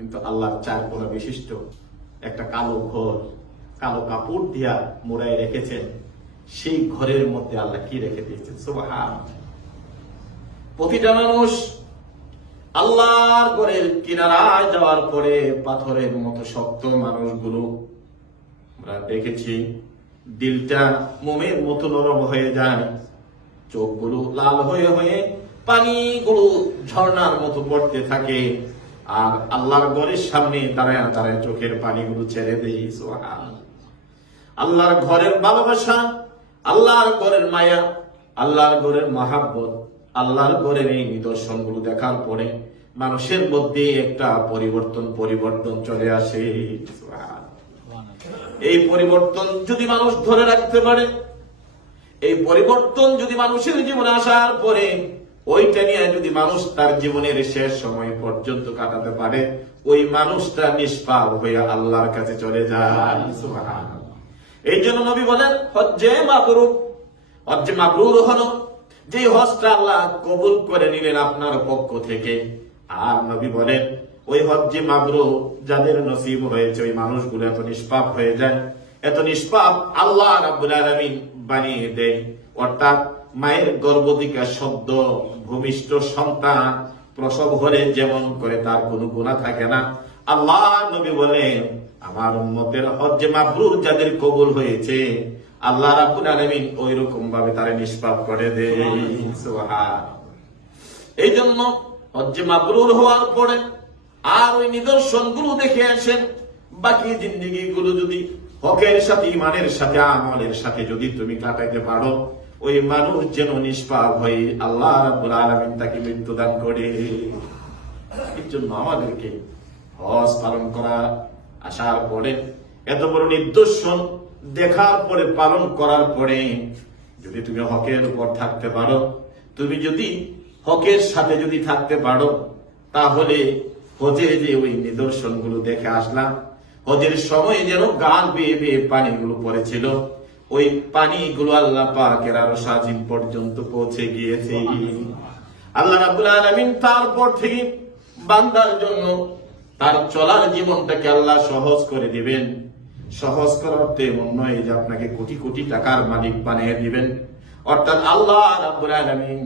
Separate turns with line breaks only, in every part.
কিন্তু আল্লাহর চার কোনা বিশিষ্ট একটা কালো ঘর, কালো কাপড় দিয়া মোড়ায় রেখেছেন। সেই ঘরের মধ্যে আল্লাহ কি রেখে দিয়েছেন? প্রতিটা মানুষ আল্লাহর ঘরের কিনারায় যাওয়ার পরে পাথরের মতো শক্ত মানুষগুলো, আমরা দেখেছি, দিলটা মোমের মতো নরম হয়ে যায়। চোখগুলো লাল হয়ে হয়ে পানিগুলো ঝর্ণার মতো পড়তে থাকে। আর আল্লাহর ঘরের সামনে দাঁড়ায় দাঁড়ায় চোখের পানিগুলো ছেড়ে সুবহান আল্লাহর ঘরের ভালোবাসা, আল্লাহর ঘরের মায়া, আল্লাহর ঘরের মহাব্বত, আল্লাহর ঘরের এই নিদর্শনগুলো দেখার পরে মানুষের মধ্যে একটা পরিবর্তন পরিবর্তন চলে আসে এই পরিবর্তন যদি মানুষ ধরে রাখতে পারে, এই পরিবর্তন যদি মানুষের জীবনে আসার পরে ওইটা নিয়ে যদি মানুষ তার জীবনের শেষ সময় পর্যন্ত কাটাতে পারে, ওই মানুষটা নিষ্পাপ হয়ে আল্লাহর কাছে চলে যায়। এই জন্য নবী বলেন, হজ্জে মাবরুর হজ্জে মাবরুর হলো যে হজটা আল্লাহ কবুল করে নিলেন আপনার পক্ষ থেকে। আর নবী বলেন, ওই হজ্জে মাবরু যাদের নসিব হয়েছে, ওই মানুষগুলো এত নিষ্পাপ হয়ে যায়। এত নিষ্পাপ আল্লাহ রাব্বুল আলামিন বানিয়ে দেয়। অর্থাৎ মায়ের গর্ভদিকা শব্দ, ভূমিষ্ঠ সন্তান প্রসব হলে যেমন করে তার কোনো গুণা থাকে না। আল্লাহ নবী বলেন, আমার উম্মতের হজ্জে মাবরুর যাদের কবুল হয়েছে, আল্লাহ রাব্বুল আলামিন ওই রকম ভাবে তারা নিষ্পাপ করে এই জন্য হজ্জে মাবরুর হওয়ার পরে আর ওই নিদর্শনগুলো দেখে আসেন। বাকি জিন্দিগি গুলো যদি হকের সাথে, ইমানের সাথে, আমলের সাথে যদি তুমি কাটাইতে পারো ওই মানুষ যেন নিষ্পাপ হয়ে আল্লাহ রাব্বুল আলামিন তাকে মৃত্যু দান করে। এর জন্য আমাদেরকে হজ পালন করা, আসার পরে, এত বড় নিদর্শন দেখার পরে, পালন করার পরে, যদি তুমি হকের উপর থাকতে পারো, তুমি যদি হকের সাথে যদি থাকতে পারো, তাহলে হজে যে ওই নিদর্শনগুলো দেখে আসলাম, হজের সময় যেন গাল বেয়ে বেয়ে পানিগুলো পড়েছিল ওই পানিগুলো আল্লাহ পাকের আরও সাজিম পর্যন্ত পৌঁছে গিয়েছে। আল্লাহ রাবুল আলমিন তারপর থেকে বান্দার জন্য তার চলার জীবনটাকে আল্লাহ সহজ করে দিবেন। সহজ করার অর্থ এমন নয় যে আপনাকে কোটি কোটি টাকার মালিক বানিয়ে দিবেন। অর্থাৎ আল্লাহ রাব্বুল আলামিন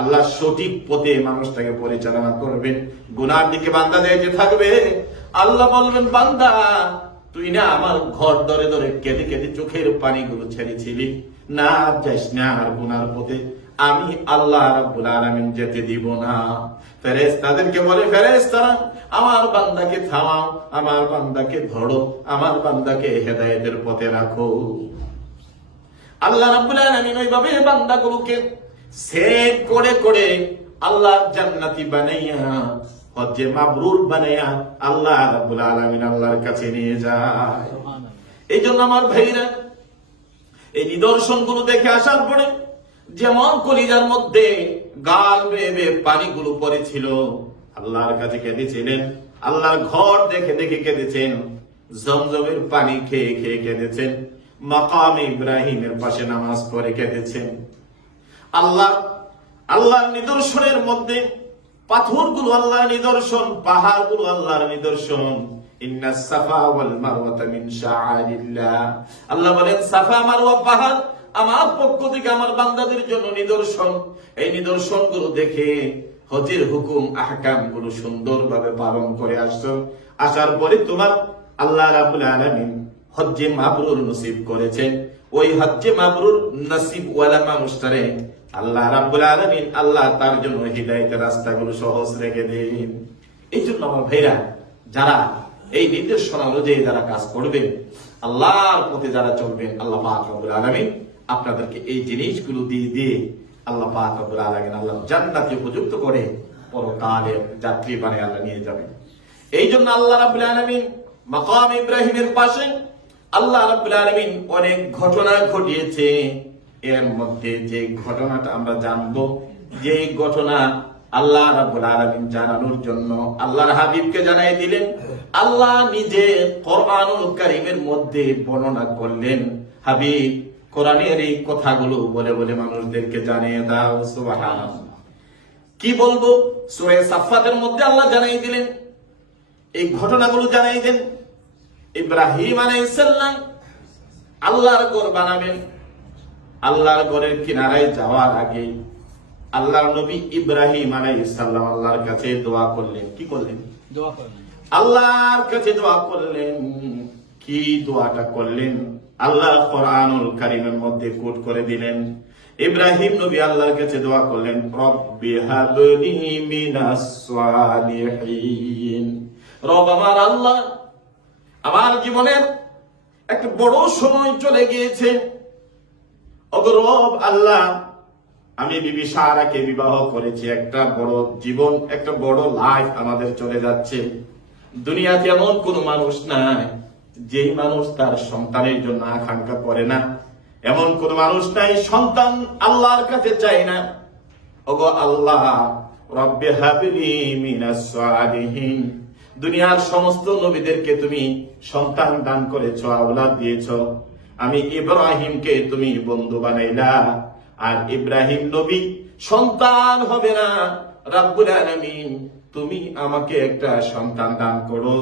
আল্লাহ সঠিক পথে মানুষটাকে পরিচালনা করবেন। গুনার দিকে বান্দা যেতে থাকবে। আল্লাহ বলবেন, বান্দা, তুই না আমার ঘর ধরে ধরে কেঁদে কেঁদে চোখের পানিগুলো ছেড়েছিলি। না যাস না আর গুনার পথে। আমি আল্লাহ রাব্বুল আলামিন যেতে দিব না। ফেরেশতাদেরকে বলে, ফেরেশতারা, আমার বান্দাকে থামাও, আমার বান্দাকে ধরো, আমার বান্দাকে হেদায়েতের পথে রাখো। আল্লাহ রাব্বুল আলামিন ওইভাবে বান্দাগুলোকে সেভ করে করে আল্লাহ জান্নাতি বানাইয়া হজ্জে মাবরুর বানাইয়া আল্লাহ রাব্বুল আলামিন আল্লাহর কাছে নিয়ে যায়। এই জন্য আমার ভাইরা এই নিদর্শনগুলো দেখে আসার পরে যেমন কলিজার মধ্যে গাল বেয়ে পানিগুলো পড়েছিল আল্লাহর কাছে কেঁদেছিলেন আল্লাহর ঘর দেখে দেখে কেঁদেছেন জমজমের পানি খেয়ে খেয়ে কেঁদেছেন মাকাম ইব্রাহিমের পাশে নামাজ পড়ে কেঁদেছেন। আল্লাহ আল্লাহর নিদর্শনের মধ্যে পাথরগুলো আল্লাহর নিদর্শন আল্লাহর নিদর্শন। সাফা ওয়াল মিন আল্লাহ বলেন, সাফা, মারওয়া, পাহাড় আমার পক্ষ থেকে আমার বান্দাদের জন্য নিদর্শন। এই দেখে হজের হুকুম আহকামগুলো সুন্দরভাবে পালন করে আসছো। আসার পরে তোমার আল্লাহ রাবুল আলামিন হজ্জে মাবরুর নসিব করেছেন। ওই হজ্জে মাবরুর নসিব ওয়ালা মানুষটারে আল্লাহ রাব্বুল আলামিন আল্লাহ তার জন্য হিদায়াতের রাস্তাগুলো সহজ রেখে দিন। এই জন্য আমার ভাইরা, যারা এই নির্দেশনা অনুযায়ী যারা কাজ করবেন আল্লাহর পথে যারা চলবেন আল্লাহ পাক রব্বুল আলামিন আপনাদেরকে এই জিনিসগুলো দিয়ে দিয়ে আল্লাহ পাক রব্বুল আলামিন আল্লাহ জান্নাতে উপযুক্ত করে পরকালের যাত্রী বানিয়ে আল্লাহ নিয়ে যাবেন। এই জন্য আল্লাহ রাব্বুল আলামিন মাকাম ইব্রাহিমের পাশে আল্লাহ রাব্বুল আলামিন অনেক ঘটনা ঘটিয়েছে এর মধ্যে যে ঘটনাটা আমরা জানব যে ঘটনা আল্লাহ রাব্বুল আলামিন জানানোর জন্য আল্লাহর হাবিবকে জানাই দিলেন। আল্লাহ নিজে কোরআনুল কারীমের মধ্যে বর্ণনা করলেন। হাবিব, কোরআনের এই কথাগুলো বলে বলে মানুষদেরকে জানিয়ে দাও, সুবহানাল্লাহ। কি বলব? সুরে সাফাতের মধ্যে আল্লাহ জানাই দিলেন। এই ঘটনাগুলো জানাই দেন ইব্রাহিম আলাইসাল্লাম আল্লাহর ঘর বানাবেন। আল্লাহর ঘরের কিনারায় যাওয়ার আগে আল্লাহর নবী ইব্রাহিম আলাইসাল্লাম আল্লাহর কাছে দোয়া করলেন। কি করলেন?
দোয়া করবেন
আল্লাহর কাছে দোয়া করলেন। কি দোয়াটা করলেন? আল্লাহ কোরআনুল কারিমের মধ্যে কোট করে দিলেন। ইব্রাহিম নবী আল্লাহর কাছে দোয়া করলেন রব্বি হাবলি মিনাস সালিহিন। রব আমার আল্লাহ আমার জীবনের একটা বড় সময় চলে গিয়েছে। অগরব আল্লাহ। আমি বিবি সারাকে বিবাহ করেছি। একটা বড় জীবন, একটা বড় লাইফ আমাদের চলে যাচ্ছে। দুনিয়াতে এমন কোন মানুষ নাই, যেই মানুষ তার সন্তানের জন্য আকাঙ্ক্ষা করে না। এমন কোন মানুষ নাই, সন্তান আল্লাহর কাছে চায় না। ওগো আল্লাহ, রব্বে হাবিলি মিনাস সালিহিন। দুনিয়ার সমস্ত নবীদেরকে তুমি সন্তান দান করেছ, আওলাদ দিয়েছ। আমি ইব্রাহিমকে তুমি বন্ধু বানাইলা। আর ইব্রাহিম নবী সন্তান হবে না। রাব্বুল আলামিন, তুমি আমাকে একটা সন্তান দান করো।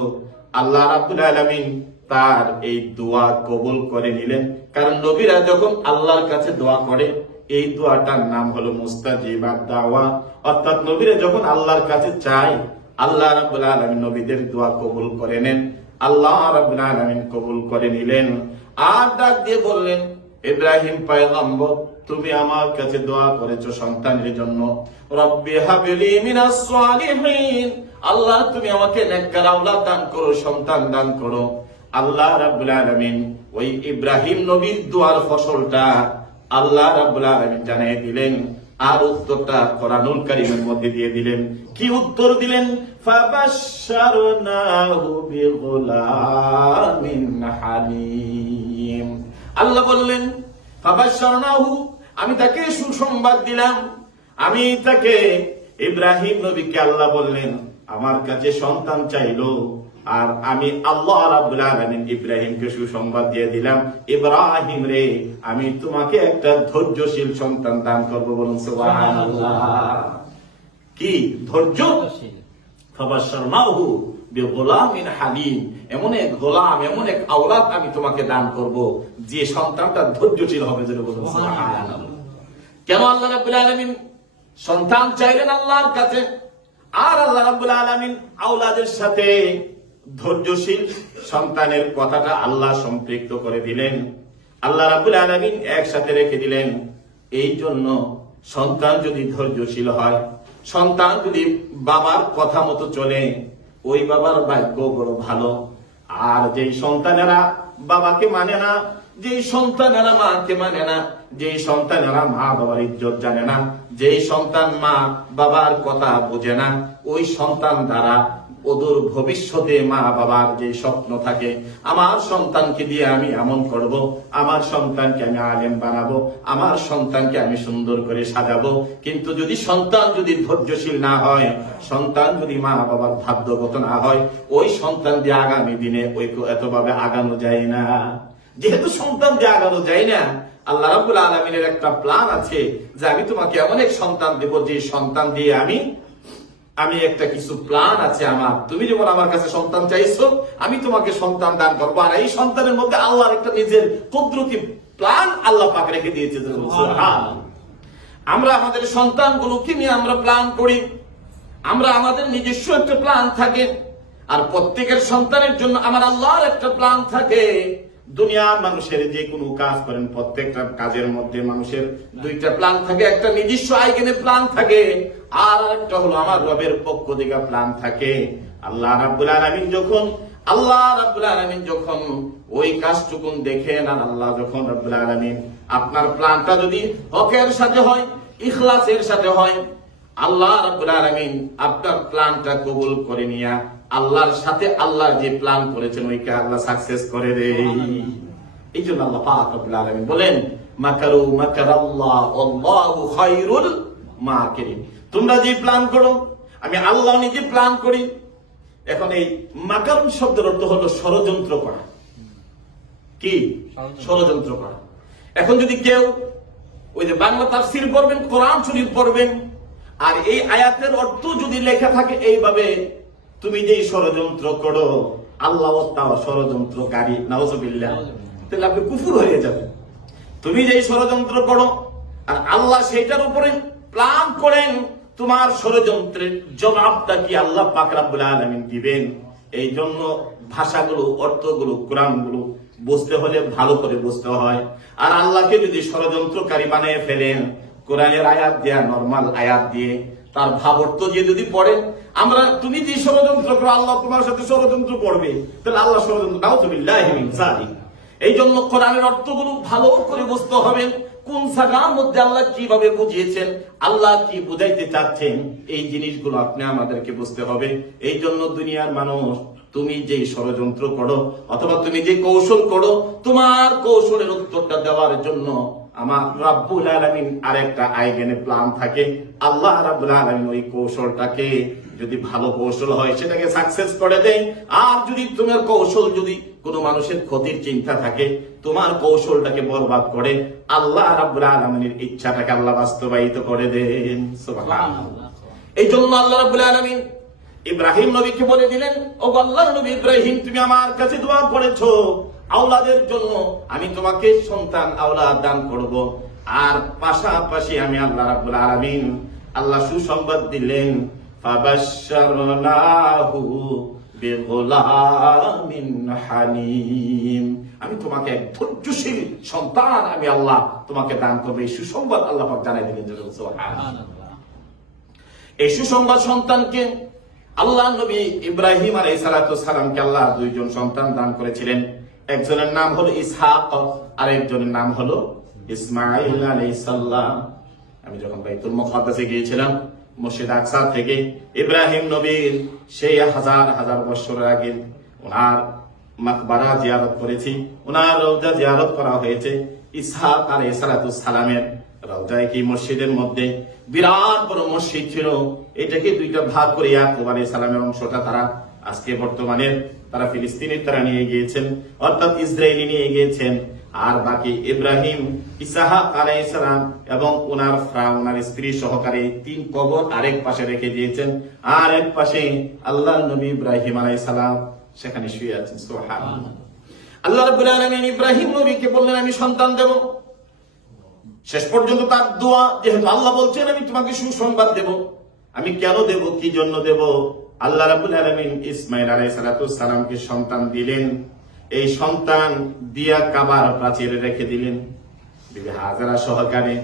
আল্লাহ রাব্বুল আলামিন তার এই দোয়া কবুল করে নিলেন। কারণ নবীরা যখন আল্লাহর কাছে দোয়া করে, এই দোয়াটার নাম হলো মুস্তাজিবাত দাওয়া অর্থাৎ নবীরা যখন আল্লাহর কাছে চায়, আল্লাহ রাব্বুল আলামিন নবীদের দোয়া কবুল করে নেন। আল্লাহ রাব্বুল আলামিন কবুল করে নিলেন। আর ডাক দিয়ে বললেন, ইব্রাহিম পয়গম্বর, তুমি আমার কাছে দোয়া করেছ সন্তানের জন্য। রব্বি হাবিলি মিনাস সালিহিন। আল্লাহ, তুমি আমাকে নেককার আওলাদ দান করো, সন্তান দান করো। আল্লাহ রাব্বুল আলামিন ওই ইব্রাহিম নবীর দোয়ার ফসলটা আল্লাহ রাব্বুল আলামিন জানিয়ে দিলেন। আর উত্তরটা কোরআনুল কারীমের মধ্যে দিয়ে দিলেন। কি উত্তর দিলেন? আল্লাহ বললেন আমি তাকে সুসংবাদ দিলাম। আমি তাকে ইব্রাহিম নবীকে আল্লাহ বললেন, আমার কাছে সন্তান চাইলো আর আমি আল্লাহ রাব্বুল আলামিন ইব্রাহিমকে সুসংবাদ দিয়ে দিলাম ইব্রাহিম রে আমি তোমাকে একটা ধৈর্যশীল সন্তান দান করব বলুন কি? ধৈর্য? এমন এক গোলাম এমন এক আওলাদ আমি তোমাকে দান করব যে সন্তানটা ধৈর্যশীল হবে যেটা বলুন কেন আল্লাহ আলামিন সন্তান চাইলেন আল্লাহর কাছে? আর আল্লাহ আলামিন আওলাদের সাথে ধৈর্যশীল সন্তানের কথাটা আল্লাহ সম্পৃক্ত করে দিলেন। আল্লাহ রাব্বুল আলামিন একসাথে রেখে দিলেন। এই জন্য সন্তান যদি ধৈর্যশীল হয়, সন্তান যদি বাবার কথা মতো চলে, ওই বাবার ভাগ্য বড় ভালো। আর যেই সন্তানেরা বাবাকে মানে না, যেই সন্তানেরা মাকে মানে না, যেই সন্তানেরা মা বাবার ইজ্জত জানে না, যেই সন্তান মা বাবার কথা বোঝে না, ওই সন্তান দ্বারা ওদূর ভবিষ্যতে মা বাবার যে স্বপ্ন থাকে, আমার সন্তানকে দিয়ে আমি এমন করব, আমার সন্তানকে আমি আলেম বানাবো, আমার সন্তানকে আমি সুন্দর করে সাজাবো। কিন্তু যদি সন্তান যদি ধৈর্যশীল না হয়, সন্তান যদি মা বাবার ভাগ্যগত না হয়, ওই সন্তান দিয়ে আগামী দিনে ওই এতভাবে আগানো যায় না। যেহেতু সন্তান দিয়ে আগানো যায় না, আল্লাহ রাবুল আলমিনের একটা প্ল্যান আছে যে আমি তোমাকে এমন এক সন্তান দেব যে সন্তান দিয়ে আমি আমি একটা কিছু প্ল্যান আছে আমার। তুমি যেমন আমার কাছে সন্তান চাইছো আমি তোমাকে সন্তান দান করব। আর এই সন্তানের মধ্যে আল্লাহর একটা নিজের কুদরতি প্ল্যান আল্লাহ পাক রেখে দিয়েছে আমরা আমাদের সন্তানগুলোকে নিয়ে আমরা প্ল্যান করি। আমরা আমাদের নিজস্ব একটা প্ল্যান থাকে। আর প্রত্যেকের সন্তানের জন্য আমার আল্লাহর একটা প্ল্যান থাকে। দুনিয়ার মানুষের যে কোনো কাজ করেন, প্রত্যেকটা কাজের মধ্যে মানুষের দুইটা প্ল্যান থাকে, একটা নিজস্ব আইগেনে প্ল্যান থাকে, আর একটা হলো আমার রবের পক্ষ থেকে প্ল্যান থাকে। আল্লাহ রাব্বুল আলামিন যখন, আল্লাহ রাব্বুল আলামিন যখন ওই কাজটুকুন দেখেন, আর আল্লাহ যখন রাব্বুল আলামিন আপনার প্ল্যানটা যদি হকের সাথে হয়, ইখলাসের সাথে হয়, আল্লাহ রাব্বুল আলামিন আপনার প্ল্যানটা কবুল করে নিয়া আল্লাহর সাথে আল্লাহ যে প্ল্যান করেছেন ওইকে আল্লাহ সাকসেস করে রে। এই জন্য আল্লাহ পাক রব্বুল আলামিন বলেন মাকারু মাকারাল্লাহ আল্লাহু খায়রুল মাকিরিন। তোমরা যে প্ল্যান করো আমি আল্লাহ নিজে প্ল্যান করি। এখন এই মাকারুন শব্দের অর্থ হলো ষড়যন্ত্র করা। কি?
ষড়যন্ত্র।
ষড়যন্ত্র করা। এখন যদি কেউ ওই যে বাংলা তাফসীর পড়বেন কোরআন শরীফ পড়বেন আর এই আয়াতের অর্থ যদি লেখা থাকে এইভাবে তুমি যেই ষড়যন্ত্র করো, আল্লাহ ষড়যন্ত্রকারী, নাউজুবিল্লাহ। তাহলে আপনি কুফুর হয়ে যাবেন। তুমি যেই ষড়যন্ত্র করো, আর আল্লাহ সেটার উপরে প্ল্যান করেন, তোমার ষড়যন্ত্রের জবাবটা কি আল্লাহ পাক রাব্বুল আলামিন দিবেন? এই জন্য ভাষাগুলো, অর্থগুলো, কোরআনগুলো বুঝতে হলে ভালো করে বুঝতে হয়। আর আল্লাহকে যদি ষড়যন্ত্রকারী বানিয়ে ফেলেন, কোরআনের আয়াত দেয়া, নরমাল আয়াত দিয়ে তার ভাব অর্থ দিয়ে যদি পড়েন আমরা, তুমি যে ষড়যন্ত্র করো, আল্লাহ তোমার সাথে ষড়যন্ত্র করবে। তাহলে আল্লাহ ষড়যন্ত্র নাও তুমি এই জন্য কোরআনের অর্থগুলো ভালো করে বুঝতে হবে, কোন জায়গার মধ্যে আল্লাহ কীভাবে বুঝিয়েছেন, আল্লাহ কি বুঝাইতে চাচ্ছেন, এই জিনিসগুলো আপনি আমাদেরকে বুঝতে হবে। এই জন্য দুনিয়ার মানুষ, তুমি যে ষড়যন্ত্র করো, অথবা তুমি যে কৌশল করো, তোমার কৌশলের উত্তরটা দেওয়ার জন্য আমার রাব্বুল আলামিন আরেকটা আইগেনে প্ল্যান থাকে। আল্লাহ রাব্বুল আলামিন ওই কৌশলটাকে যদি ভালো কৌশল হয়, সেটাকে সাকসেস করে দেয়। আর যদি তোমার কৌশল যদি কোনো মানুষের ক্ষতির চিন্তা থাকে, তোমার কৌশলটাকে বরবাদ করে, আল্লাহ রাব্বুল আলামিনের ইচ্ছাটাকে আল্লাহ বাস্তবায়িত করে দেন। এই জন্য আল্লাহ রাব্বুল আলামিন ইব্রাহিম নবীকে বলে দিলেন ও আল্লাহ নবী ইব্রাহিম, তুমি আমার কাছে দোয়া করেছ। আওলাদের জন্য আমি তোমাকে সন্তান আওলাদ দান করব। আর পাশাপাশি আমি আল্লাহ রাব্বুল আলামিন আল্লাহ সুসংবাদ দিলেন ফাবাশশারনাহু বিগুলামিন হালিম। আমি তোমাকে এক ধৈর্যশীল সন্তান আমি আল্লাহ তোমাকে দান করবে। এই সুসংবাদ আল্লাহ পাক জানাই দিলেন সুবহানাল্লাহ। এই সুসংবাদ সন্তানকে আল্লাহ নবী ইব্রাহিম আলাই সালামকে আল্লাহ দুইজন সন্তান দান করেছিলেন। একজনের নাম হলো ইসহাক আর একজনের নাম হলো ইসমাইল আলাই সাল্লাম আমি যখন বাইতুল মুকাদ্দাসে গিয়েছিলাম, মসজিদ আকসা থেকে ইব্রাহিম নবীর সেই হাজার হাজার বছরের আগে ওনার মাকবারা জিয়ারত করেছি। ওনার রৌজা জিয়ারত করা হয়েছে। ইসহাক আলাই সালামের রওজায় কি মসজিদের মধ্যে? বিরাট বড় মসজিদ ছিল। এটাকে দুইটা ভাগ করে ইয়াকুব আলাইহিস সালামের অংশটা তারা আজকে বর্তমানে তারা ফিলিস্তিনের তারা নিয়ে গিয়েছেন, অর্থাৎ ইসরায়েলি নিয়ে গিয়েছেন। আর বাকি ইব্রাহিম, ইসাহাক সালাম এবং ওনার ফ্রা ওনার স্ত্রী সহকারে তিন কবর আরেক পাশে রেখে দিয়েছেন। আর এক পাশে আল্লাহ নবী ইব্রাহিম সালাম সেখানে শুয়ে আছেন। সুবহানাল্লাহ। আল্লাহ রাব্বুল আলামিন ইব্রাহিম নবীকে বললেন, আমি সন্তান দেবো। শেষ পর্যন্ত তার দোয়া, যেহেতু আল্লাহ বলছেন, আমি তোমাকে সুসংবাদ দেব। আমি কেন দেব? কি জন্য দেব? আল্লাহ রাবুল আলমিন ইসমাইল আলাই সালাতামকে সন্তান দিলেন। এই সন্তান দিয়া কাবার প্রাচীরে রেখে দিলেন। বিবি হাজারা সহকারে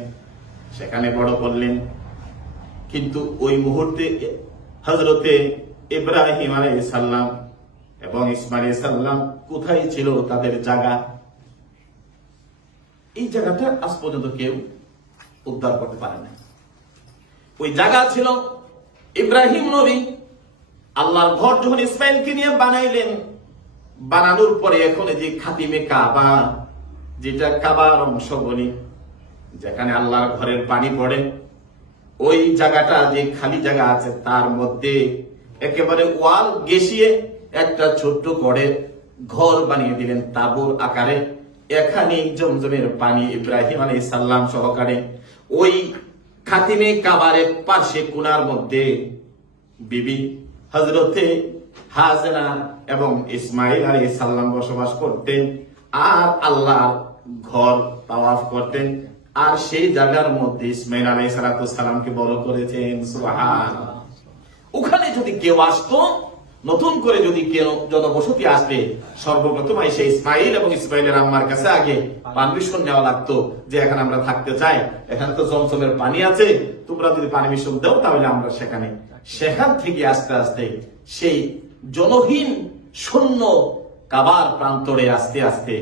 সেখানে বড় করলেন। কিন্তু ওই মুহূর্তে হজরতে ইব্রাহিম আলাই সাল্লাম এবং ইসমাইল সাল্লাম কোথায় ছিল তাদের জায়গা? এই জায়গাটা আজ পর্যন্ত কেউ উদ্ধার করতে পারে না ওই জায়গা ছিল ইব্রাহিম নবী আল্লাহর ঘর যখন ইসমাইলকে নিয়ে বানাইলেন, বানানোর পরে এখন যে খাতিমে কাবা, যেটা কাবার অংশ বলি যেখানে আল্লাহর ঘরের পানি পড়ে, ওই জায়গাটা যে খালি জায়গা আছে, তার মধ্যে একেবারে ওয়াল গেসিয়ে একটা ছোট্ট করে ঘর বানিয়ে দিলেন তাবুর আকারে। এখানে জমজমের পানি ইব্রাহিম আলী সাল্লাম সহকারে ওই খাতিমে কাবারের পাশে কোনার মধ্যে বিবি হজরতে হাজরা এবং ইসমাইল আলী সাল্লাম বসবাস করতেন আর আল্লাহ ঘর তাওয়াফ করতেন। আর সেই জায়গার মধ্যে ইসমাইল আলী সালাতামকে বড় করেছেন। সুহান ওখানে যদি কেউ আসতো নতুন করে যদি কেউ জনবসতি আসবে সর্বপ্রথম এসে ইসমাইল এবং ইসমাইলের আম্মার কাছে আগে পারমিশন নেওয়া লাগতো যে এখানে আমরা থাকতে চাই। এখানে তো জমজমের পানি আছে, তোমরা যদি পারমিশন দাও তাহলে আমরা সেখানে। সেখান থেকে আস্তে আস্তে সেই জনহীন শূন্য কাবার প্রান্তরে আস্তে আস্তে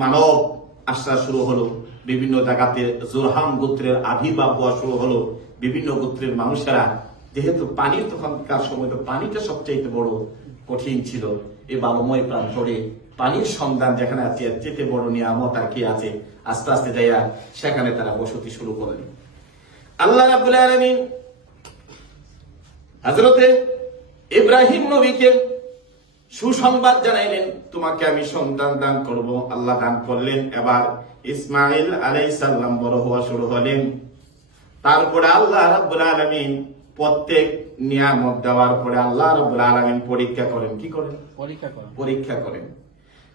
মানব আসা শুরু হলো, বিভিন্ন জায়গাতে জোরহাম গোত্রের আবির্ভাব হওয়া শুরু হলো, বিভিন্ন গোত্রের মানুষেরা যেহেতু পানির তখনকার সময় তো পানিটা সবচাইতে বড় কঠিন ছিল। এই বালময় প্রান্তরে পানির সন্ধান যেখানে আছে, এর চেয়ে বড় নিয়ামত আর কি আছে, আস্তে আস্তে যাইয়া সেখানে তারা বসতি শুরু করলেন আল্লাহ রাবুল আলমিন হজরতে ইব্রাহিম নবীকে সুসংবাদ জানাইলেন, তোমাকে আমি সন্তান দান করব, আল্লাহ দান করলেন। এবার ইসমাইল আলাই সাল্লাম বড় হওয়া শুরু হলেন। তারপরে আল্লাহ রাব্বুল আলামিন প্রত্যেক নিয়ামত দেওয়ার পরে আল্লাহ রাব্বুল আলামিন পরীক্ষা করেন কি করেন?
পরীক্ষা করেন।
পরীক্ষা করেন।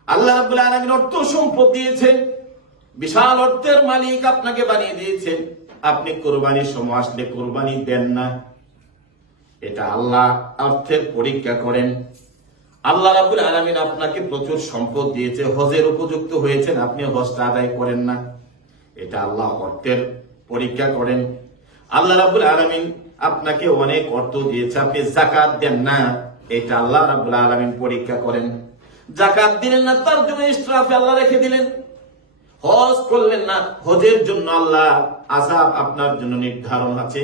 আল্লাহ রাব্বুল আলামিন অর্থ সম্পদ দিয়েছেন। বিশাল অর্থের মালিক আপনাকে বানিয়ে দিয়েছেন। আপনি কোরবানির সময় আসলে কোরবানি দেন না। এটা আল্লাহ অর্থের পরীক্ষা করেন। আল্লাহ রাব্বুল আলামিন আপনাকে প্রচুর সম্পদ দিয়েছে। হজের উপযুক্ত হয়েছেন আপনি হজটা আদায় করেন না। এটা আল্লাহ অর্থের পরীক্ষা করেন। আল্লাহ রাব্বুল আলামিন আপনাকে অনেক অর্থ দিয়েছে, আপনি জাকাত দেন না। এটা আল্লাহ রাব্বুল আলামিন পরীক্ষা করেন। জাকাত দিলেন না, তার জন্য ইসরাফে আল্লাহ রেখে দিলেন। হজ করলেন না, হজের জন্য আল্লাহ আজাব আপনার জন্য নির্ধারণ আছে।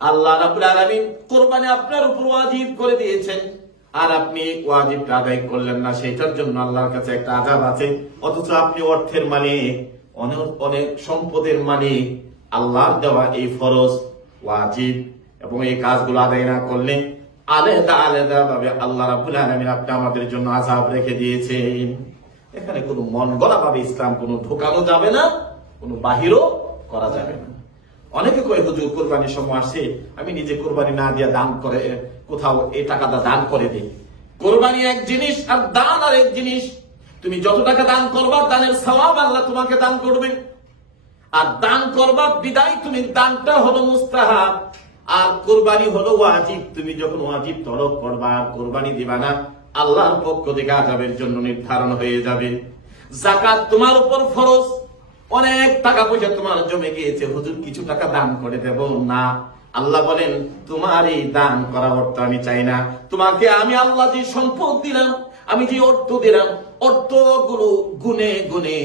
আল্লাহ রাব্বুল আলামিন কোরবানি আপনার উপর ওয়াজিব করে দিয়েছেন। আর আপনি ওয়াজিবটা আদায় করলেন না, সেটার জন্য আল্লাহর কাছে একটা আজাব আছে। অথচ আপনি অর্থের মালিক, অনেক অনেক সম্পদের মালিক। আল্লাহর দেওয়া এই ফরজ ওয়াজিব এবং এই কাজগুলো আদায় না করলে আলাদা আলাদা ভাবে আল্লাহ রাব্বুল আলামিন আপনি আমাদের জন্য আজাব রেখে দিয়েছেন। এখানে কোনো মন গলা ভাবে ইসলাম কোনো ঢোকানো যাবে না, কোনো বাহিরও করা যাবে না। অনেকে কয়ে, হুজুর, কোরবানির সময় আসে আমি নিজে কোরবানি না দিয়ে দান করে, কোথাও এই টাকাটা দান করে দিই। কোরবানি এক জিনিস আর দান আর এক জিনিস। তুমি যত টাকা দান করবা, দানের সওয়াব আল্লাহ তোমাকে দান করবে। আর দান করবা, বিদায় তুমি, দানটা হলো মুস্তাহাব, আর কোরবানি হলো ওয়াজিব। তুমি যখন ওয়াজিব তলব করবা, কোরবানি দিবা না, আল্লাহর পক্ষ থেকে আজাবের জন্য নির্ধারণ হয়ে যাবে। জাকাত তোমার উপর ফরজ। অনেক টাকা পয়সা তোমার জমে গিয়েছে। হুজুর, কিছু টাকা দান করে দেব না? আল্লাহ বলেন, তোমার এই দান করা অর্থ আমি চাই না। তোমাকে আমি আল্লাহ যে সম্পদ দিলাম, আমি যে অর্থ দিলাম অর্থ অর্থগুলো গুনে গুনে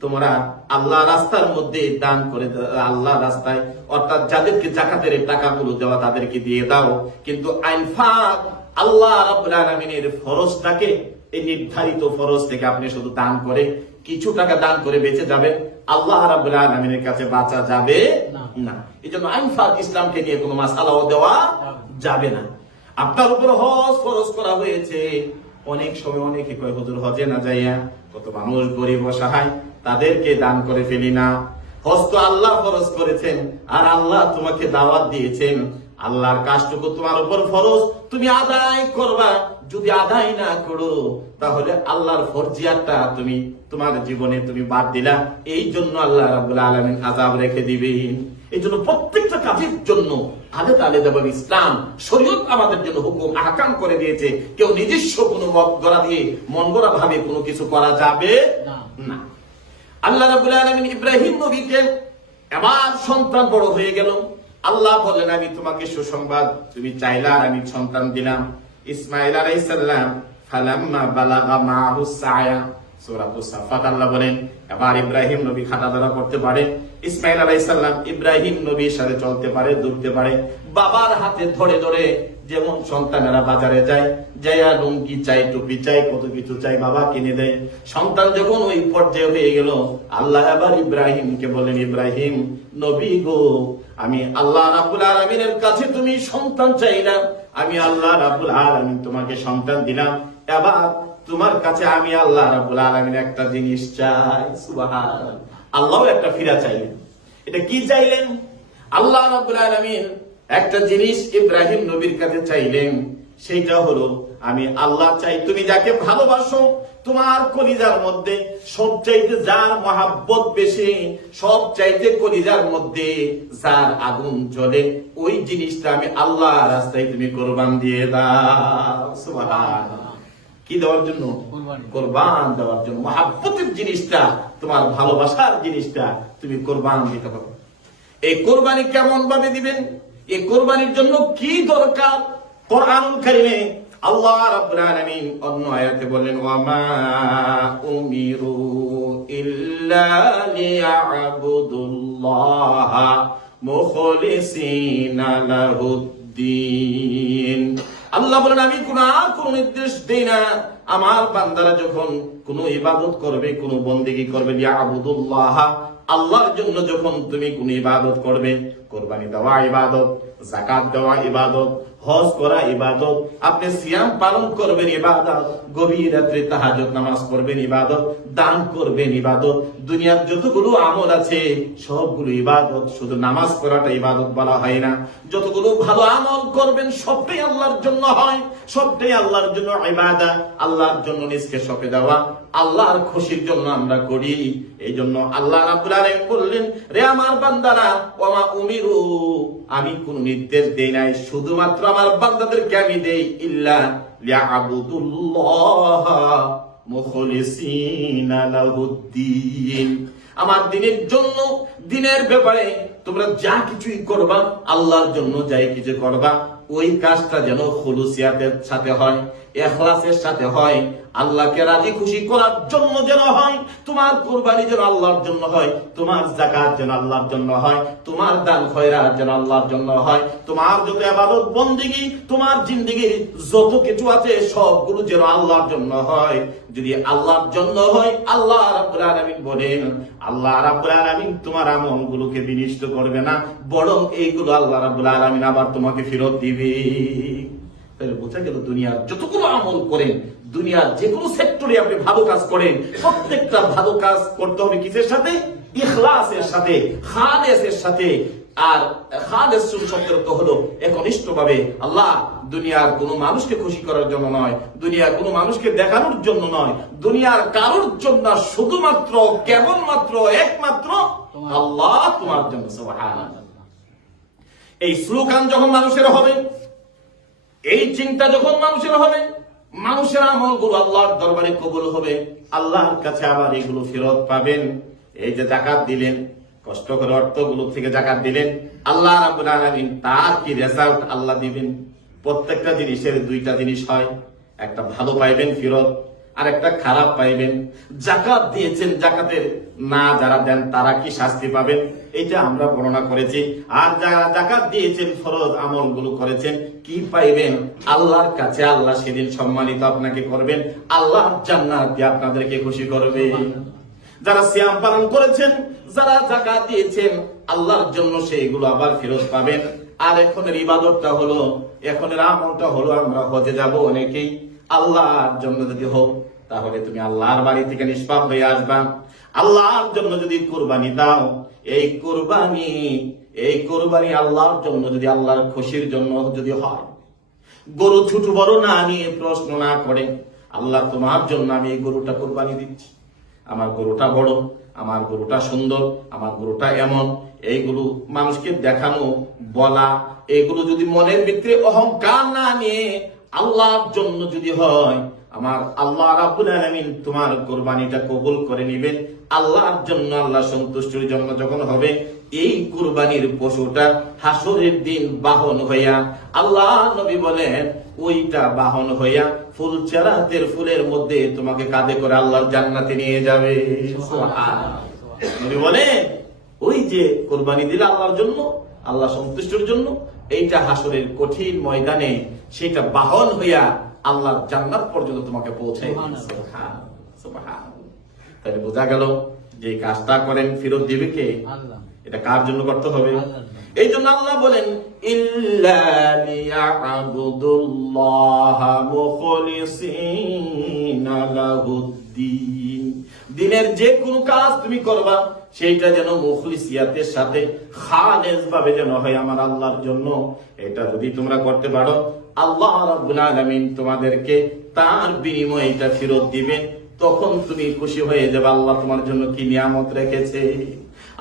তোমরা আল্লাহ রাস্তার মধ্যে দান করে আল্লাহ রাস্তায় অর্থাৎ যাদেরকে জাকাতের এই টাকাগুলো দেওয়া তাদেরকে দিয়ে দাও। কিন্তু আইনফাক আল্লাহ রাব্বুল আলামিনের ফরজটাকে এই নির্ধারিত ফরজ থেকে আপনি শুধু দান করে কিছু টাকা দান করে বেঁচে যাবেন আল্লাহ রাব্বুল আলামিনের কাছে বাঁচা যাবে
না।
না। এই জন্য আইনফাক ইসলামকে নিয়ে কোনো মাসালাও দেওয়া যাবে না। আপনার উপর হজ ফরজ করা হয়েছে। অনেক সময় অনেকে কয় হুজুর হজে না যাইয়া কত মানুষ গরিব অসহায়। তাদেরকে দান করে ফেলি না। হজ তো আল্লাহ ফরজ করেছেন আর আল্লাহ তোমাকে দাওয়াত দিয়েছেন। আল্লাহর কাজটুকু তোমার উপর ফরজ তুমি আদায় করবা। যদি আদায় না করো তাহলে আল্লাহর ফরজিয়াতটা তুমি তোমার জীবনে তুমি বাদ দিলা। এই জন্য আল্লাহ রাব্বুল আলামিন আযাব রেখে দিবেন। এই জন্য প্রত্যেকটা কাজের জন্য আলাদা আলাদা ভাবে ইসলাম শরীয়ত আমাদের জন্য হুকুম আহকাম করে দিয়েছে। কেউ নিজস্ব কোনো মত গড়া দিয়ে মন গড়া ভাবে কোনো কিছু করা যাবে
না।
আল্লাহ রাব্বুল আলামিন ইব্রাহিম নবীকে এবার সন্তান বড় হয়ে গেল। আল্লাহ বলেন আমি তোমাকে সুসংবাদ, তুমি চাইলা আর আমি সন্তান দিলাম। ইসমাইল আলাইহিস সালাম ফালাম্মা বালাগা সাফাত আল্লাহ বলেন, এবার ইব্রাহিম নবী হাঁটাচলা করতে পারে। ইসমাইল আলাইহিস সালাম ইব্রাহিম নবীর সাথে চলতে পারে দৌড়তে পারে। বাবার হাতে ধরে ধরে যেমন সন্তানেরা বাজারে যায়, যাইয়া লুঙ্গি চাই, টুপি চাই, কত কিছু চাই বাবা কিনে দেয়। সন্তান যখন ওই পর্যায়ে হয়ে গেল, আল্লাহ আবার ইব্রাহিমকে বলেন, ইব্রাহিম, নবী গো, আমি আল্লাহ রাবুল আলমিনের কাছে তুমি সন্তান চাইলাম আমি আল্লাহ রাবুল আলমিন তোমাকে সন্তান দিলাম। এবার তোমার কাছে আমি আল্লাহ রাবুল আলমিন একটা জিনিস চাই। সুবাহান আল্লাহ একটা ফিরা চাইলেন। এটা কি চাইলেন? আল্লাহ রাবুল আলমিন একটা জিনিস ইব্রাহিম নবীর কাছে চাইলেন সেইটা হলো আমি আল্লাহ চাই তুমি যাকে ভালোবাসো তোমার কলিজার মধ্যে সব চাইতে যার মহাব্বত বেশি সব চাইতে কলিজার মধ্যে যার আগুন জ্বলে ওই জিনিসটা আমি আল্লাহ রাস্তায় তুমি কোরবান দিয়ে দাও। কি দেওয়ার জন্য?
কোরবান।
দেওয়ার জন্য। মহাব্বতের জিনিসটা তোমার ভালোবাসার জিনিসটা তুমি কোরবান দিতে পারো। এই কোরবানি কেমন ভাবে দিবেন? এই কোরবানির জন্য কি দরকার? কোরআন কারিমে আল্লাহ রাব্বুল আলামিন অন্য আয়াতে বলেন ওয়া মা উমিরু ইল্লা লিয়াবুদুল্লাহ মুখলিসিনা লাহুদ্দিন। আল্লাহ বলেন আমি কোন আর নির্দেশ দেই না। আমার বান্দারা যখন কোন ইবাদত করবে, কোন বন্দেগী করবে, লিয়াবুদুল্লাহ, আল্লাহর জন্য যখন তুমি কোন ইবাদত করবে কোরবানি দেওয়া ইবাদত জাকাত দেওয়া ইবাদত হজ করা ইবাদত। আপনি সিয়াম পালন করবেন ইবাদত, গভীর রাত্রে তাহাজ্জুদ নামাজ পড়বেন ইবাদত, দান করবেন ইবাদত। দুনিয়ার যতগুলো আমল আছে, সবগুলো ইবাদত, শুধু নামাজ পড়াটা ইবাদত বলা হয় না। যতগুলো ভালো আমল করবেন, সবটাই আল্লাহর জন্য হয়। সবটাই আল্লাহর জন্য ইবাদত আল্লাহর জন্য নিজকে সঁপে দেওয়া। আল্লাহর খুশির জন্য আমরা করি। এই জন্য আল্লাহ রাব্বুল আলামিন বললেন, রে আমার বান্দারা ওমা উমিরু। আমি কোন নির্দেশ দেই নাই। শুধুমাত্র আমার বান্দাদেরকে আমি দেই, ইল্লা মুখলিসিনা লাহুদ্দিন। আমার দিনের জন্য, দিনের ব্যাপারে তোমরা যা কিছুই করবা, আল্লাহর জন্য যাই কিছু করবা, ওই কাজটা যেন খলুসিয়াতের সাথে হয়। এখলাসের সাথে হয়। আল্লাহকে রাজি খুশি করার জন্য যেন হয়, তোমার কোরবানি যেন আল্লাহর জন্য হয়, তোমার জাকাত যেন আল্লাহর জন্য হয়, তোমার দান খয়রাত যেন আল্লাহর জন্য হয়, তোমার যত আবাদত বন্দিগি, তোমার জিন্দিগির যত কিছু আছে, সবগুলো যেন আল্লাহর জন্য হয়। যদি আল্লাহর জন্য হয়, আল্লাহ রাব্বুল আলামিন বলেন, আল্লাহ রাব্বুল আলামিন তোমার আমলগুলোকে বিনিষ্ট করবে না, বরং এইগুলো আল্লাহ রাব্বুল আলামিন আবার তোমাকে ফেরত দিবে। তাহলে বোঝা গেল দুনিয়ার যতগুলো আমল করেন, দুনিয়ার যে কোনো সেক্টরে আপনি ভালো কাজ করেন, প্রত্যেকটা ভালো কাজ করতে হবে কিসের সাথে? ইখলাসের সাথে, খালেসের সাথে। আর খালেস হলো একনিষ্ঠ ভাবে আল্লাহ দুনিয়ার কোনো মানুষকে খুশি করার জন্য নয়, দুনিয়ার কোনো মানুষকে দেখানোর জন্য নয়, দুনিয়ার কারোর জন্য শুধুমাত্র, কেবলমাত্র, একমাত্র আল্লাহ তোমার জন্য এই স্লোগান যখন মানুষের হবে এই চিন্তা যখন মানুষের হবে, মানুষের আমলগুলো আল্লাহর দরবারে কবুল হবে। আল্লাহর কাছে আবার এগুলো ফেরত পাবেন। এই যে জাকাত দিলেন, কষ্ট করে অর্থগুলো থেকে জাকাত দিলেন। আল্লাহ রাবুল আলমিন তার কি রেজাল্ট আল্লাহ দিবেন? প্রত্যেকটা জিনিসের দুইটা জিনিস হয়, একটা ভালো পাইবেন ফেরত আর একটা খারাপ পাইবেন। জাকাত দিয়েছেন, জাকাতের না যারা দেন তারা কি শাস্তি পাবেন? এটা আমরা বর্ণনা করেছি। আর যারা জাকাত দিয়েছেন, ফরজ আমলগুলো করেছেন, কি পাইবেন? আল্লাহর কাছে আল্লাহ সেদিন সম্মানিত আপনাকে করবেন। আল্লাহ জান্নাত দিয়ে আপনাদেরকে খুশি করবে। যারা সিয়াম পালন করেছেন, যারা জাকাত দিয়েছেন, আল্লাহর জন্য সেইগুলো আবার ফেরত পাবেন। আর এখনের ইবাদতটা হলো, এখনের আমলটা হলো, আমরা হতে যাব অনেকেই। আল্লাহর জন্য যদি হোক তাহলে তুমি আল্লাহর বাড়ি থেকে নিষ্পাপ হয়ে আসবা। আল্লাহর জন্য যদি কোরবানি দাও, এই কোরবানি এই কোরবানি আল্লাহর জন্য যদি আল্লাহর খুশির জন্য যদি হয়। গরু ছোট বড় না নিয়ে প্রশ্ন না করে, আল্লাহ তোমার জন্য আমি এই গরুটা কোরবানি দিচ্ছি। আমার গরুটা বড়, আমার গরুটা সুন্দর, আমার গরুটা এমন। এইগুলো মানুষকে দেখানো, বলা, এগুলো যদি মনের ভিতরে অহংকার না নিয়ে আল্লাহর জন্য যদি হয় আমার আল্লাহ রাব্বুল আলামিন তোমার কোরবানিটা কবুল করে নেবেন। আল্লাহর জন্য আল্লাহ সন্তুষ্টির জন্য যখন হবে এই কুরবানির পশুটা হাসরের দিন বাহন হইয়া আল্লাহ নবী বলেন ওইটা বাহন হইয়া ফুল চেরাতের ফুলের মধ্যে তোমাকে কাঁধে করে আল্লাহর জান্নাতে নিয়ে যাবে। নবী বলে ওই যে কোরবানি দিলে আল্লাহর জন্য আল্লাহ সন্তুষ্টির জন্য এইটা হাসরের কঠিন ময়দানে সেটা বাহন হইয়া আল্লাহর জান্নাত পর্যন্ত তোমাকে পৌঁছায় তাহলে বোঝা গেল যে কাজটা করেন ফিরত দিবে কে?
আল্লাহ।
এটা কার জন্য করতে হবে? এই জন্য আল্লাহ বলেন ইল্লা দিনের যে কোনো কাজ তুমি করবা, সেইটা যেন মুখলিসিয়াতের সাথে খালেস ভাবে যেন হয় আমার আল্লাহর জন্য। এটা যদি তোমরা করতে পারো, আল্লাহ রাব্বুল আলামিন তোমাদেরকে তার বিনিময়ে এটা ফেরত দিবেন তখন তুমি খুশি হয়ে যাবে, আল্লাহ তোমার জন্য কি নিয়ামত রেখেছে।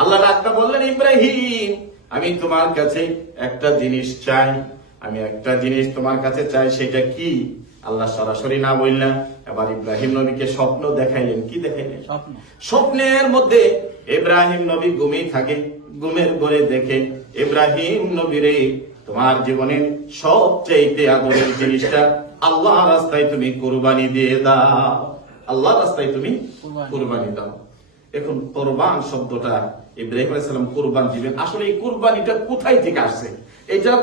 আল্লাহ ডাক্তার বললেন, ইব্রাহিম, আমি তোমার কাছে একটা জিনিস চাই। আমি একটা জিনিস তোমার কাছে চাই, সেটা কি? আল্লাহ সরাসরি না বললেন এবার ইব্রাহিম নবীকে স্বপ্ন দেখাইলেন কি দেখাইলেন?
স্বপ্ন।
স্বপ্নের মধ্যে ইব্রাহিম নবী ঘুমিয়ে থাকে ঘুমের ঘরে দেখে ইব্রাহিম নবীরে তোমার জীবনের সবচাইতে আদরের জিনিসটা আল্লাহ রাস্তায় তুমি কোরবানি দিয়ে দাও। আল্লাহ রাস্তায় তুমি
কুরবানি।
কোরবানি দাও। এখন কোরবান শব্দটা ইব্রাহিম আলাইসালাম কোরবান দিবেন। আসলে এই কোরবানিটা কোথায় থেকে আসছে? এটা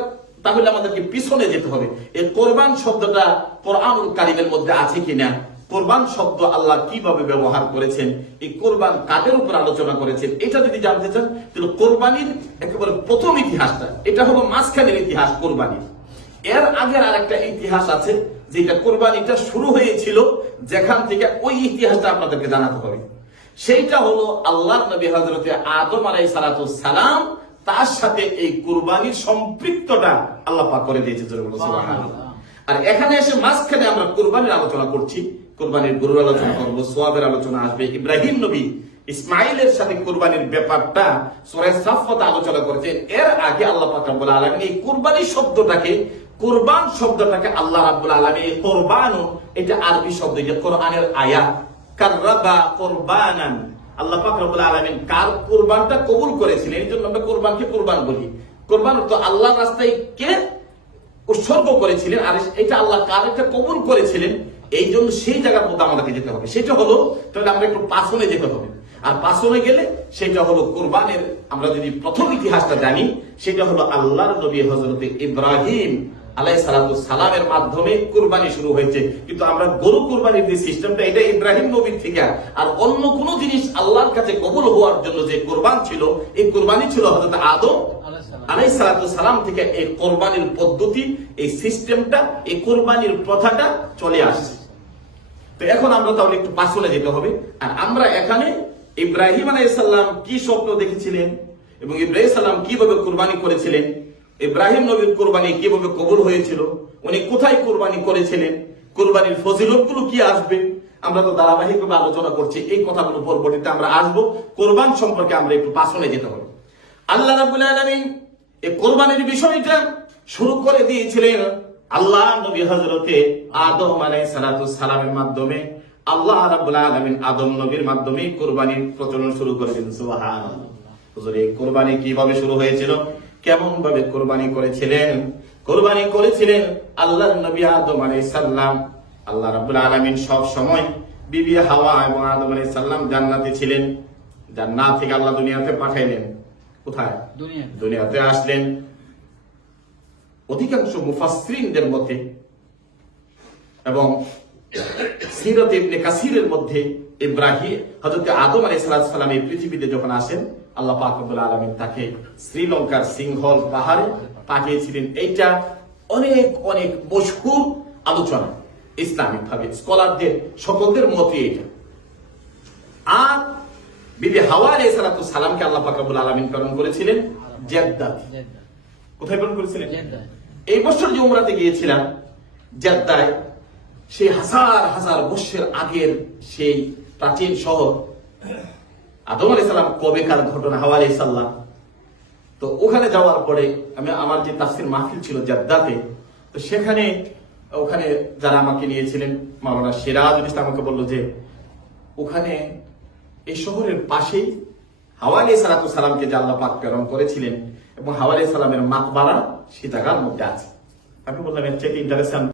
তাহলে আমাদেরকে পিছনে যেতে হবে। এই কোরবান শব্দটা কোরআনুল কারিমের মধ্যে আছে কিনা? কোরবান শব্দ আল্লাহ কীভাবে ব্যবহার করেছেন? এই কোরবান কাদের উপর আলোচনা করেছেন? এটা যদি জানতে চান, তাহলে কোরবানির একেবারে প্রথম ইতিহাসটা, এটা হলো মাঝখানের ইতিহাস কোরবানির। এর আগের আর একটা ইতিহাস আছে, যেটা কোরবানিটা শুরু হয়েছিল যেখান থেকে ওই ইতিহাসটা আপনাদেরকে জানাতে হবে। সেইটা হলো আল্লাহ নবী হজরতে আদম আলাই সালাম তার সাথে এই কোরবানির সম্পৃক্তটা আল্লাহ পাক করে দিয়েছে। আর এখানে এসে মাঝখানে আমরা কোরবানির আলোচনা করছি। কোরবানির গরুর আলোচনা করব সোয়াবের আলোচনা আসবে। ইব্রাহিম নবী ইসমাইলের সাথে কোরবানির ব্যাপারটা সূরা সাফফাতে আলোচনা করেছেন। এর আগে আল্লাহ পাক রব্বুল আলামিন এই কোরবানি শব্দটাকে কোরবান শব্দটাকে আল্লাহ রাব্বুল আলামিন এই কোরবানু এটা আরবি শব্দ যে কোরআনের আয়াত। কাররাবা কোরবানান। আল্লাহ পাক রব্বুল আলামিন কার কোরবানটা কবুল করেছিলেন? এই জন্য আমরা কোরবানকে কোরবান বলি। কোরবান তো আল্লাহর রাস্তায় কে উৎসর্গ করেছিলেন আর এটা আল্লাহ কার কবুল করেছিলেন? এই জন্য সেই জায়গার মধ্যে আমাদেরকে যেতে হবে। সেটা হলো, তাহলে আমরা একটু পাশনে যেতে হবে। আর পাশনে গেলে সেটা হলো কোরবানের, আমরা যদি প্রথম ইতিহাসটা জানি, সেটা হলো আল্লাহর নবী হজরতে ইব্রাহিম আলাই সালামের মাধ্যমে কোরবানি শুরু হয়েছে। কিন্তু আমরা গরু কোরবানির যে সিস্টেমটা, এটা ইব্রাহিম নবীর থেকে। আর অন্য কোন জিনিস আল্লাহর কাছে কবুল হওয়ার জন্য যে কোরবান ছিল, এই কোরবানি ছিল হজরত আদম আলাই সালাম থেকে এই কোরবানির পদ্ধতি, এই সিস্টেমটা, এই কোরবানির প্রথাটা চলে আসছে। তো এখন আমরা তাহলে একটু পাশলে যেতে হবে। আর আমরা এখানে ইব্রাহিম আলাইসাল্লাম কি স্বপ্ন দেখেছিলেন এবং ইব্রাহিম সাল্লাম কীভাবে কোরবানি করেছিলেন ইব্রাহিম নবীর কোরবানি কীভাবে কবুল হয়েছিল? উনি কোথায় কোরবানি করেছিলেন? কোরবানির ফজিলতগুলো কি আসবে? আমরা তো ধারাবাহিকভাবে আলোচনা করছি, এই কথাগুলো পরবর্তীতে আমরা আসব। কোরবান সম্পর্কে আমরা একটু পাশনে যেতে হবে। আল্লাহ রাবুল আলমিন এই কোরবানির বিষয়টা শুরু করে দিয়েছিলেন আল্লাহ নবী হজরতে আদম আলাই সালামের মাধ্যমে। আল্লাহ রাবুল আলমিন আদম নবীর মাধ্যমে কোরবানির প্রচলন শুরু করেছেন সুবাহান হুজুর, এই কোরবানি কীভাবে শুরু হয়েছিল? কেমন ভাবে কোরবানি করেছিলেন? কোরবানি করেছিলেন আল্লাহ নবী আদম আলাই সাল্লাম আল্লাহ রাবুল আলমিন সব সময় বিবি হাওয়া এবং আদম আলাই সাল্লাম জান্নাতে ছিলেন। জান্নাত থেকে আল্লাহ দুনিয়াতে পাঠাইলেন। কোথায়? দুনিয়াতে আসলেন। অধিকাংশ মুফাসসিরিনদের মধ্যে এবং সিরত ইবনে কাসিরের মধ্যে ইব্রাহিম হযরত আদম আলাইহিস সালাম এই পৃথিবীতে যখন আসেন আল্লাহ পাক রব্বুল আলামিন তাকে শ্রীলঙ্কার সিংহল পাহাড়ে পাঠিয়েছিলেন। এইটা অনেক অনেক মশহুর আলোচনা ইসলামিক ভাবে স্কলারদের সকলদের মতে এটা। আর বিবি হাওয়া আলাইহিস সালামকে আল্লাহ পাক রব্বুল আলামিন প্রেরণ করেছিলেন
জেদ্দা
কোথায় প্রেরণ করেছিলেন? এই বছর যে উমরাতে গিয়েছিলাম জেদ্দায় সেই হাজার হাজার বৎসর আগের সেই প্রাচীন শহর। আদম আলাই সাল্লাম কবেকার ঘটনা? হাওয়া আলাই সাল্লাম তো ওখানে যাওয়ার পরে আমি আমার যে তাফসির মাহফিল ছিল জাদ্দাতে, তো সেখানে, ওখানে যারা আমাকে নিয়েছিলেন, মাওলানা সিরাজুল ইসলাম আমাকে বলল যে, ওখানে এই শহরের পাশেই হাওয়ালি সালাতু সালামকে আল্লাহ পাক প্রেরণ করেছিলেন এবং হাওয়ালি সালামের মাকবারা সে জায়গার মধ্যে আছে। আমি বললাম, এর চেয়ে ইন্টারেস্ট